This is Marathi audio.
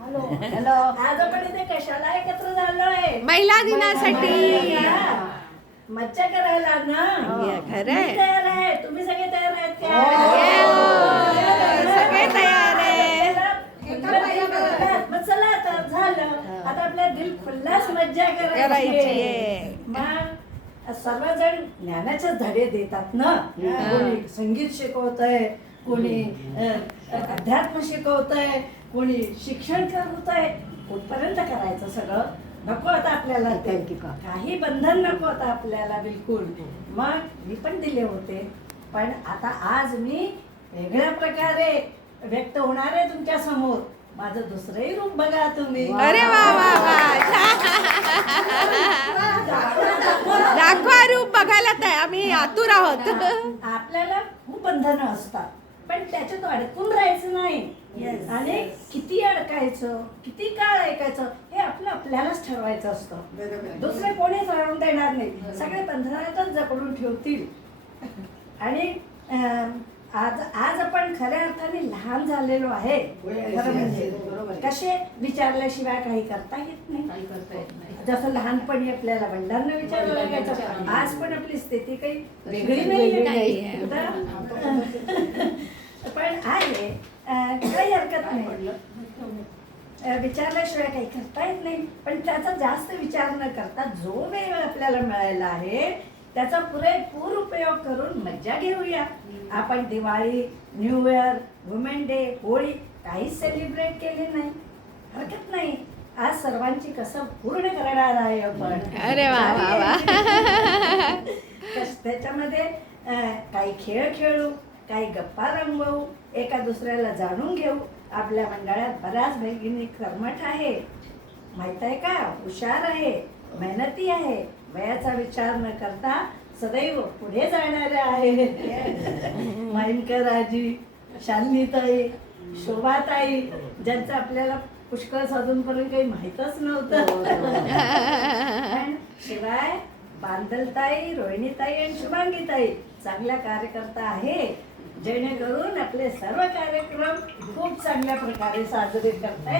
हॅलो. आज आपण इथे कशाला एकत्र झालोय? महिला दिनासाठी. मज्जा करायला ना. खरंय. मी तयार आहे. तुम्ही सगळे तयार आहेत का? सगळे तयार आहे. मग चला आता झालं. आता आपल्या दिल खुल्लास मज्जा करायची आहे. मग सर्वजण ज्ञानाचे धडे देतात ना. कोणी संगीत शिकवतंय, कोणी अध्यात्म शिकवतंय, कोणी शिक्षण करतंय. कुठपर्यंत करायचं सगळं? नको आता आपल्याला काही बंधन नको आता आपल्याला बिलकुल. मग मी पण दिले होते, पण आता आज मी वेगळ्या प्रकारे व्यक्त होणार आहे तुमच्या समोर. माझं दुसरंही रूप बघा तुम्ही. अरे वा वा वा. दाखवा रूप बघायला तयार. आम्ही आतुर आहोत. आपल्याला खूप बंधनं असतात, पण त्याच्यात अडकून राहायचं नाही. आणि किती अडकायचं, किती काळ ऐकायचं हे आपल्यालाच ठरवायचं असतं. दुसरे कोणी ठरवून देणार नाही. सगळे बंधनातच जकडून ठेवतील. आणि आज आपण खऱ्या अर्थाने लहान झालेलो आहे. खरं म्हणजे कसे विचारल्याशिवाय काही करता येत नाही. जसं लहानपणी आपल्याला वडिलांना विचारायला लागायचं, आज पण आपली स्थिती काही वेगळी नाहीये. पण आहे, काही हरकत नाही. विचारल्याशिवाय काही करता येत नाही. पण त्याचा जास्त विचार न करता जो वेळ आपल्याला मिळालेला आहे त्याचा पुरेपूर उपयोग करून मज्जा घेऊया. आपण Diwali, new year, women day, Holi काहीच सेलिब्रेट केले नाही. हरकत नाही. आज सर्वांची कसं पूर्ण करणार आहे आपण. अरे वा वा वा. त्याच्यामध्ये काही खेळ खेळू, काही गप्पा रंगवू, एका दुसऱ्याला जाणून घेऊ. आपल्या मंडळात बऱ्याच भगिनी कर्मठ आहे, माहित आहे का, हुशार आहे, मेहनती आहे, वयाचा विचार न करता सदैव पुढे जाणारे आहे. माईनकर आजी, शालिनीताई, शोभाताई, ज्यांचं आपल्याला पुष्कळ अजूनपर्यंत काही माहीतच नव्हतं. शिवाय बांदलताई, रोहिणीताई आणि शुभांगीताई चांगल्या कार्यकर्ता आहे, जेणेकरून आपले सर्व कार्यक्रम खूप चांगल्या प्रकारे साजरे करतायत.